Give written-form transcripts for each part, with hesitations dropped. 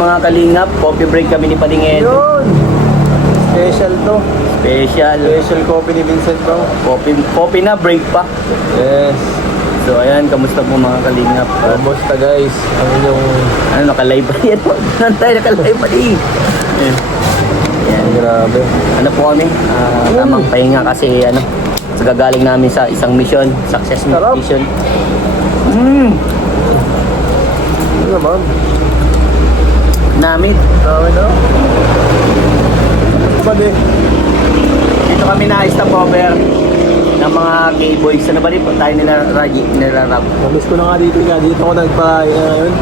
mga kalingap, coffee break kami ni Palingel. Yun! Special to. Special coffee ni Vincent bro. Coffee na, break pa. Yes. So ayan, kamusta po mga kalingap? Kamusta guys? Ang inyong... Ano, nakalive pa yan? Saan tayo nakalive pa din? Yan. Grabe. Ano po kami? Tamang pahinga kasi ano, gagaling namin sa isang mission, success Sarap. mission. Ano naman? Namit. Namin na. Pwede. Dito kami na-stop over ng mga gay boys. Ano ba rin po tayo nilarap? Namiss ko na nga dito nga. Dito ko yun.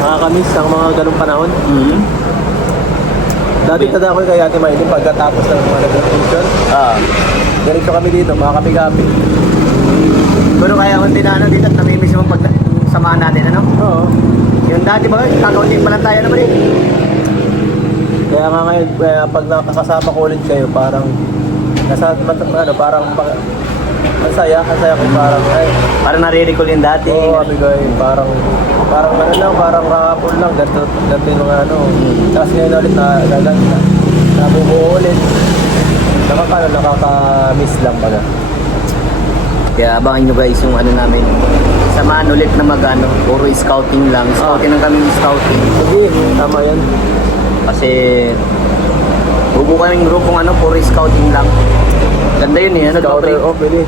Nakakamiss ang mga ganong panahon. Dati tada ko kay Ate Maylin pagkatapos ng mga nag-mission. Ganito kami dito, mga kapi-kapi. Pero kaya kung dinaanan dito at namimiss mo pag samahan natin, ano? Oo. Yung dati ba, kakaunting pa lang tayo na ba rin? Kaya nga ngayon, pag nakakasama ko ulit kayo, parang parang masaya ko parang Parang nare-recall yung dati. oo, abigay, parang ano lang, parang kahapon lang, ganito yung mga ano. Tapos ngayon ulit nabubuo ulit. Nakaka-miss lang pala. Kaya abangan nyo guys yung ano namin. Samahan ulit na mag-ano, puro scouting lang. Scouting lang kami scouting. Sige, tama yan. Kasi bubo kaming grupong ano, puro scouting lang. Ganda yun eh, ano Scouter, Dr. pwede.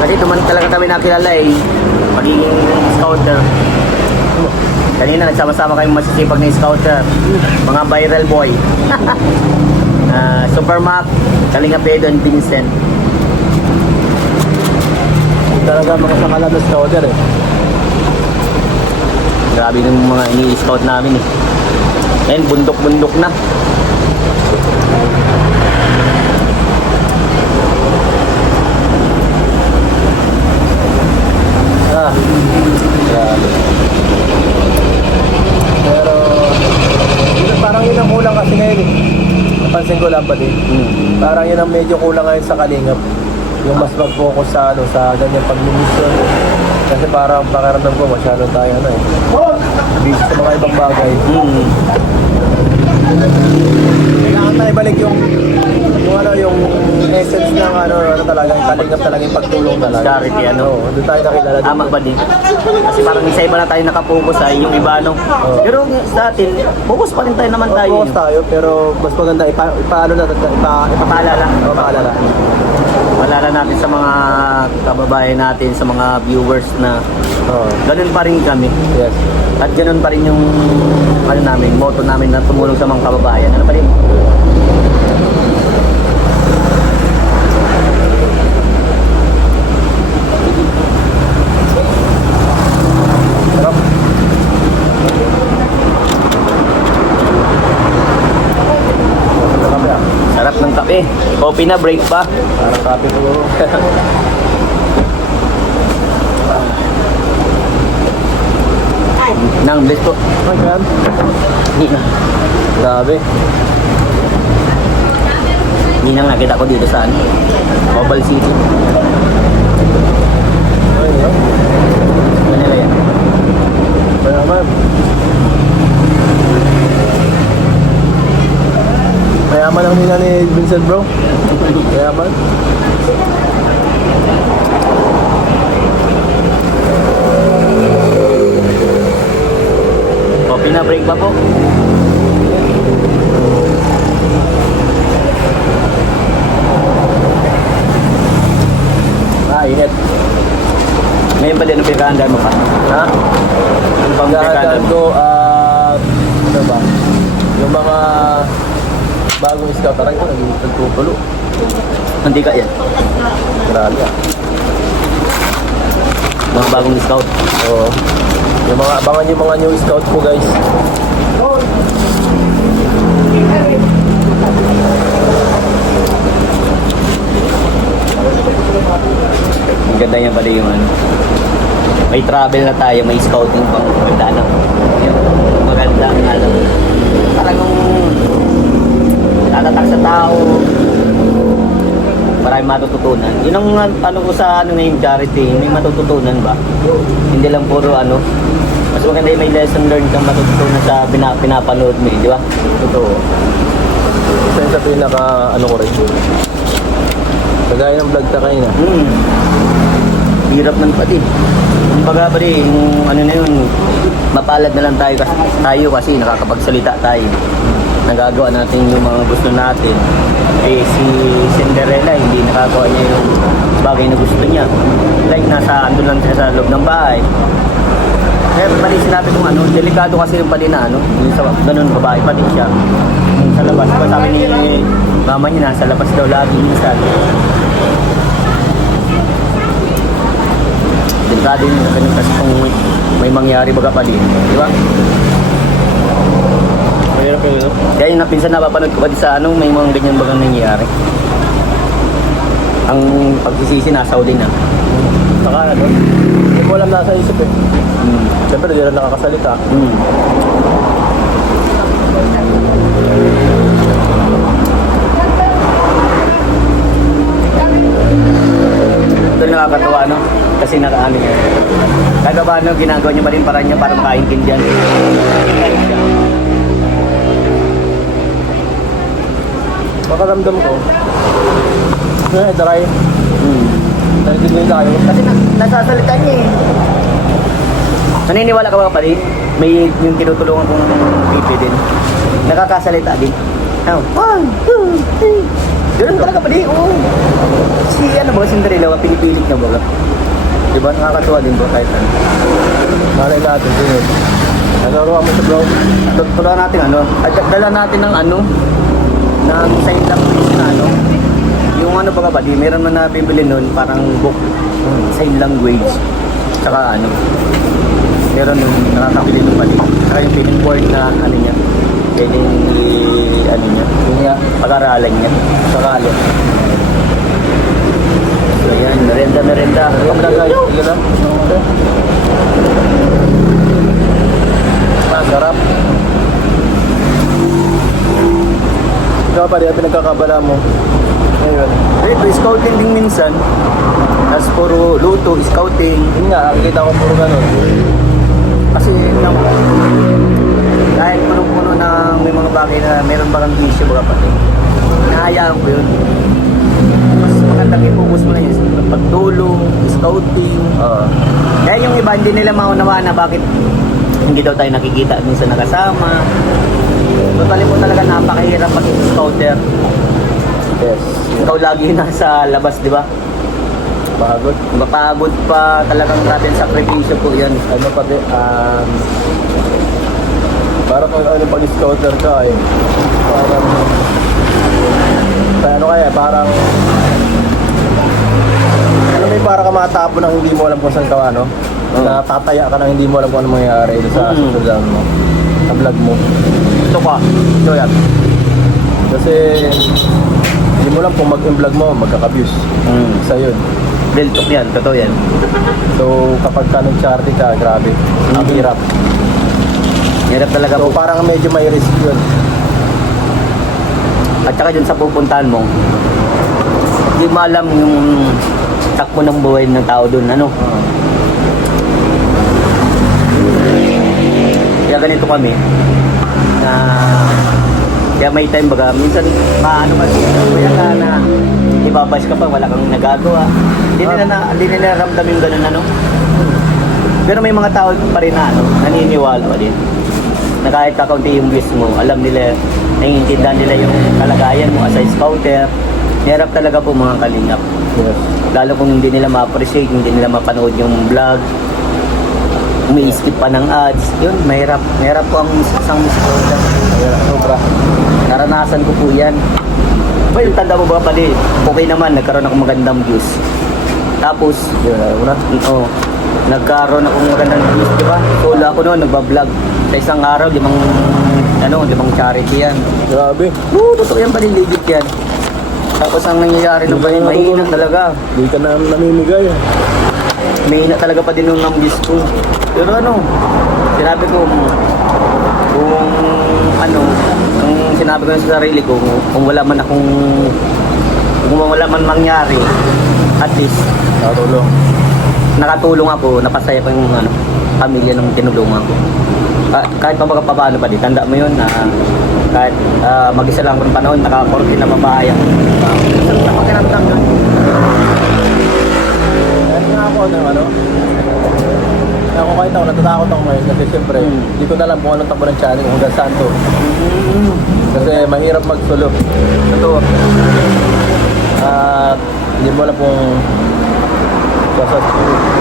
Kasi tuman talaga kami nakilala eh, magiging scouter. Kanina nagsama-sama kayong masisipag na scouter, mga viral boy. Super Mac, Kalinga Pedro and Vincent. Talaga mga sakala na scouter eh. Grabe ng mga ini-scout namin eh. Ngayon, bundok-bundok na. Grabe. Pero, parang yun ang kulang kasi ngayon eh. Napansin ko lang pa din. Parang yun ang medyo kulang ngayon sa Kalingap. Yung mas mag-focus sa sa ganyang pag-mission. Kasi parang pakiramdam ko masyado tayo busy sa mga ibang bagay. Kailangan tayo balik yung essence ng talagang Kalingap talagang pagtulong talaga. Charity, ano? Oo, doon tayo nakilala. Tama ba din? Kasi parang isa iba na tayo nakapokus ay yung iba ano. Pero sa atin, focus pa rin tayo naman tayo. Focus tayo, pero mas maganda ipapaalala. Malala natin sa mga kababayan natin, sa mga viewers na ganun pa rin kami. Yes. At ganun pa rin yung motto namin na tumulong sa mga kababayan. Ano pa rin? Sarap. Sarap ng kape. Coffee na, break pa. Parang kape ko. Nang, bless po. Ay, God. Grabe. Ninang nakita ko dito sa Oval City. Ay, no? Manila yan. Mayaman. Mayaman ang nila ni Vincent bro. Mayaman. Coffee na, break pa po. Init. Ngayon ba din ang pinakaandar mo pa? Ha? Ano bang pinakaandar Gagaan mo? ko, ano ba? Yung mga bagong scout, aray ko, nagtutulo. Hindi ka yan. Grabe ah. Mga bagong scout. Oo. Yung mga, abangan yung mga new scout ko guys. Ang ganda yan pala yung ano. May travel na tayo, may scouting pang maganda na. Maganda ang alam. Talagang tatatak sa tao. Maraming matututunan. Yun ang tanong ko sa ano na yung charity, may matututunan ba? Hindi lang puro ano, Mas maganda yung may lesson learned kang matutunan sa pinapanood mo, di ba? Totoo. Isa yun sa pinaka, ano ko rin. Kagaya ng vlog ka kanina. Hirap man pati. Kumbaga pa rin, yung ano na yun, mapalad na lang tayo kasi nakakapagsalita tayo. Nagagawa natin yung mga gusto natin. Eh si Cinderella, hindi nakagawa niya yung bagay na gusto niya. Like andun lang siya sa loob ng bahay. Kaya pati sinabi kong ano, delikado kasi yung pati na ano, yung sa ganun babae pati siya. Yung sa labas, diba sabi ni mama niya nasa labas daw lagi minsan. Delikado yun ganun kasi kung may mangyari baga pa din, di ba? Mahirap yun, no? Kaya yung napinsan napapanood ko pati sa ano, may mga ganyan bagang nangyayari. Ang pagsisisi nasa din na. Saka na doon. Hindi mo alam nasa isip eh. Siyempre, di rin nakakasalita. Ito nakakatawa, no? Kasi nakaano niya. Kahit ba ano, ginagawa niya pa rin para niya para makaintindihan. Makaramdam ko. Dry. Nagiging tayo. Kasi nasasalita niya eh. Naniniwala ka ba pa rin? May yung tinutulungan kong pipi din. Nakakasalita din. Oh, 1, 2, 3. Ganun talaga pa rin. Oh. Si ano ba, Cinderella, pinipilit na ba? Diba? Nakakatuwa din bro kahit ano. Malay natin din yun. Nagawa mo sa bro. Tuturuan natin ano. At dala natin ng ano. Ng sign language na ano. Yung ano ba ba, di meron man nabibili nun, parang book. Sign language. Tsaka ano. Meron nun, nakakabili nun pali. Tsaka yung feeling board na ano niya. Pwedeng ano niya. Yung nga, pag-aralan niya. Sakali. So yan, merenda. Maganda guys. Sige lang. Sarap. Ikaw pa rin, pinagkakabala mo. Ngayon. Ito, scouting din minsan. Tapos puro luto, scouting. Yun nga, nakikita ko puro ganun. Kasi dahil puno-puno ng may mga bagay na meron ba kang issue baga pati. Nahayaan ko yun. Mas magandang i-focus mo na yun. Pagtulong, scouting. Kaya yung iba hindi nila maunawa na bakit hindi daw tayo nakikita minsan nakasama. Totally mo talaga napakahirap pag-scouter. Yes. Ikaw lagi nasa labas, di ba? Pagod. Mapagod pa talagang natin sakripisyo po yan. Ano pa din, parang kung ano pag-scouter ka eh. Parang, ano kaya, parang, ano may para ka matapon ng hindi mo alam kung saan ka, ano? Natataya ka ng hindi mo alam kung ano mangyayari sa susunod mo. Sa vlog mo. Ito ka. Ito yan. Kasi, hindi mo alam kung mag-vlog mo, magkaka-views. Isa yun. Real talk yan. Totoo yan. So, kapag ka nag-charity ka, grabe. Ang hirap. Hirap talaga So, po. parang medyo may risk yun. At saka dyan sa pupuntahan mo, hindi mo alam yung takbo ng buhay ng tao doon. Ano? Kaya ganito kami na kaya may time baga minsan maano kasi kaya ka na ibabash ka pa wala kang nagagawa. Hindi nila ramdam yung ganun ano. Pero may mga tao pa rin na ano, naniniwala pa din. Na kahit kakaunti yung views mo, alam nila, naiintindihan nila yung kalagayan mo as a scouter. Hirap talaga po mga kalingap. Yes. Lalo kung hindi nila ma-appreciate, hindi nila mapanood yung vlog, umi-skip pa ng ads, yun, mahirap. Mahirap po ang isang scouter. Sobra. Naranasan ko po yan. Well, tanda mo ba pali, okay naman, nagkaroon ako magandang views. Tapos, Yun, alam mo na. nagkaroon ako magandang views, di ba? Solo ako noon, nagbablog. Sa isang araw, limang charity yan. Grabe. Oo, totoo yan, pali legit yan. Tapos ang nangyayari nung pali, mahina talaga. Hindi ka na namimigay. Mahina talaga pa din ng views ko. Pero ano, sinabi ko, kung sinabi ko sa sarili ko, kung wala man mangyari, at least, Nakatulong. nakatulong ako, napasaya ko yung pamilya ng tinulungan ko. Kahit pa paano pa di, tanda mo yun na kahit mag-isa lang kung panahon, nakakorte na babae ako. Saan na pakiramdam yun? Dahil nga ako ng ano, ako kahit ako natatakot ako ngayon kasi siyempre, hindi ko na alam kung anong takbo ng channel hanggang saan to. Kasi mahirap magsulok. Totoo. Hindi mo alam kung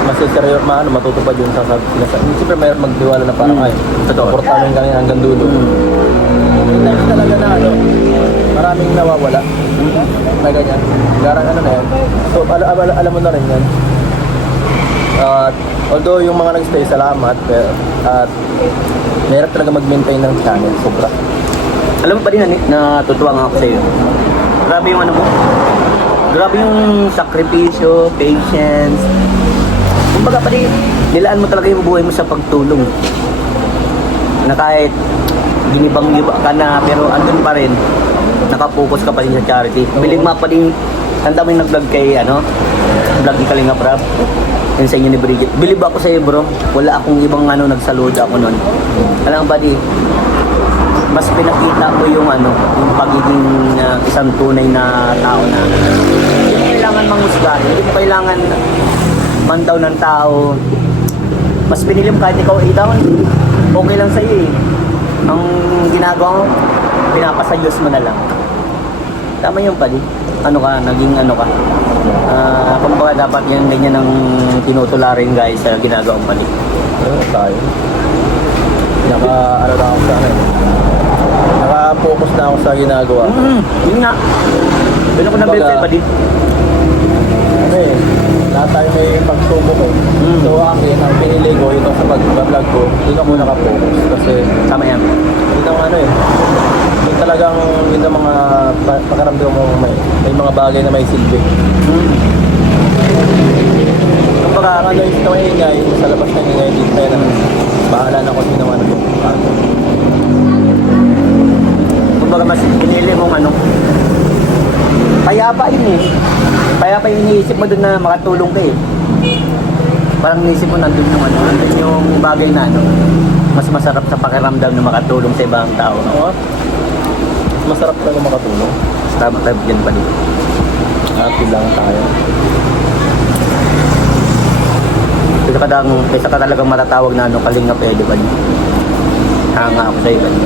masiseryo, matutupad yung sinasabi. Siyempre mahirap magdiwala na parang ay, Totoo. supportamin kami hanggang dulo. Dahil talaga na ano, maraming nawawala. Na ganyan. Garang ano na yan. So, alam mo na rin yan. Although yung mga nag-stay, salamat. Pero, at mahirap talaga mag-maintain ng channel. Sobra. Alam mo pa din na natutuwa nga ako sa'yo. Grabe yung ano mo. Grabe yung sakripisyo, patience. Kumbaga pa din, nilaan mo talaga yung buhay mo sa pagtulong. Na kahit ginibang-giba ka na, pero andun pa rin, nakapokus ka pa rin sa charity. Biligma pa din, handa mo yung nag-vlog kay, vlog ni Kalinga Prab. Yun sa inyo ni Bridget. Bilib ako sa'yo bro, wala akong ibang nagsaludo ako nun. Alam mo ba di, mas pinakita mo yung yung pagiging isang tunay na tao na hindi mo kailangan manghusga, hindi mo kailangan mandaw ng tao. Mas pinili mo kahit ikaw i-down, okay lang sa'yo eh. Ang ginagawa mo, pinapasa Diyos mo na lang. Tama yung pali. Naging ka. Kumbaga dapat yan ganyan ang tinutularin guys sa ginagawang pali. Ayun, tayo. Na ako sa naka-focus na ako sa ginagawa. Yun nga. Doon ako na-build sa'yo pali. Lahat tayo may pagsubok eh. So akin, ang pinili ko, ito sa pag-vlog ko, dito ako naka-focus. Kasi Tama yan. yun ang yung talagang yun ang mga pakaramdam mo may mga bagay na may silbi. Kumbaga, yung ingay, sa labas ng ingay, hindi tayo na bahala na kung sino man ito. Kumbaga mas pinili mong payapa yun eh. Payapa yung iniisip mo doon na makatulong ka eh. Parang iniisip mo nandun yung nandun yung bagay na mas masarap sa pakiramdam na makatulong sa ibang tao. Oo. Masarap talaga makatulong. Tama tayo dyan pa din. Happy lang tayo. Kaysa ka talagang matatawag na Kalinga pwede ba din. Hanga ako sa'yo ba din.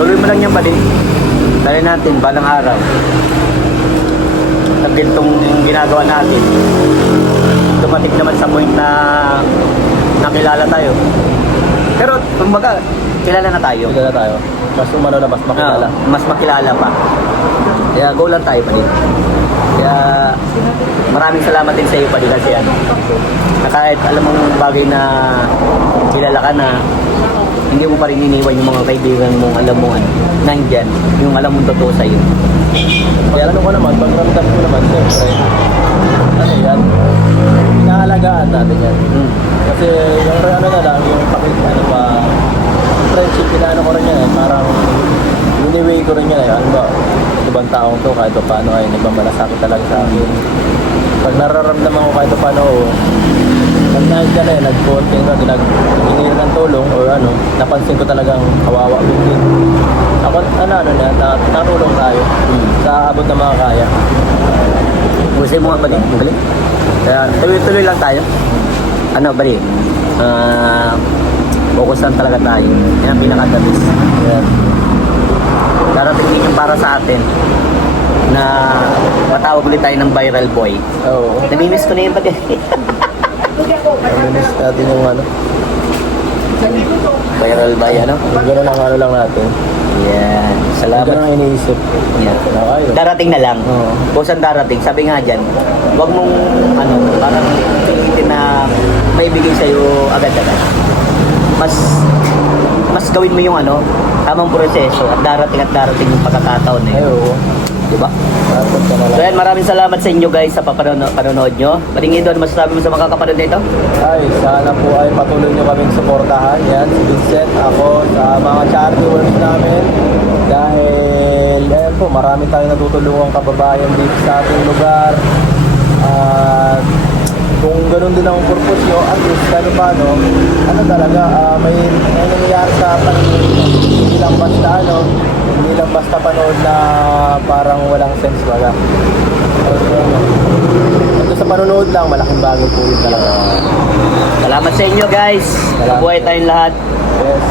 Tuloy mo lang yan ba din. Dali natin, balang araw. Sa gintong ginagawa natin. Dumating naman sa point na nakilala tayo. Pero, kumbaga, kilala na tayo. Kilala tayo. Mas umano na mas makilala. Mas makilala pa. Kaya go lang tayo pa din. Kaya maraming salamat din sa iyo pa din kasi na kahit alam mong bagay na kilala ka na, hindi mo pa rin iniwan yung mga kaibigan mong alam mo nandyan, yung alam mong totoo sa iyo. Kaya ko naman, pagramdam ko naman, siyempre, yan, inaalagaan natin yan. Kasi yung na lang, yung friendship, pinaano ko rin yan, parang iniway ko rin yan, ibang taong to, kahit pa paano ay nagmamalasakit talaga sa akin. Pag nararamdaman ko kahit pa paano, pag nandiyan na nag-content na, ginira ng tulong, or napansin ko talagang kawawa din. Ako, natulong tayo sa abot ng mga kaya. Busay mo nga ba din? Magaling. Kaya tuloy-tuloy lang tayo. Bali? Focus lang talaga tayo. Yan ang pinaka-dabis. Yan. Darating din yung para sa atin na matawag ulit tayo ng viral boy. Oo. Namimiss ko na yun pati. Namimiss natin yung Viral boy, yung gano'n ang lang natin. Yan. Yung Salamat. gano'n ang iniisip. Yan. Okay. Darating na lang. Oo. Kung saan darating, sabi nga dyan, huwag mong, parang pilitin na maibigay sa'yo agad-agad. Mas gawin mo yung tamang proseso at darating yung pagkakataon na Ay, yun. oo. Diba? Tapos ka na So lang. yan, maraming salamat sa inyo guys sa panonood nyo. Paringin doon, masasabi mo sa mga kapanood nito? Ay, sana po ay patuloy nyo kaming suportahan. Yan, si Vincent, ako, sa mga charity works namin. Dahil, ayan po, marami tayong natutulungang kababayan dito sa ating lugar. At kung ganun din ang purpose nyo, at least paano, ano talaga, may nangyayari sa panonood nyo. Hindi lang basta hindi lang basta panood na parang walang sense baga. Ito sa panonood lang, malaking bagay po yun talaga. Salamat sa inyo guys. Salamat. Mabuhay tayong lahat. Yes.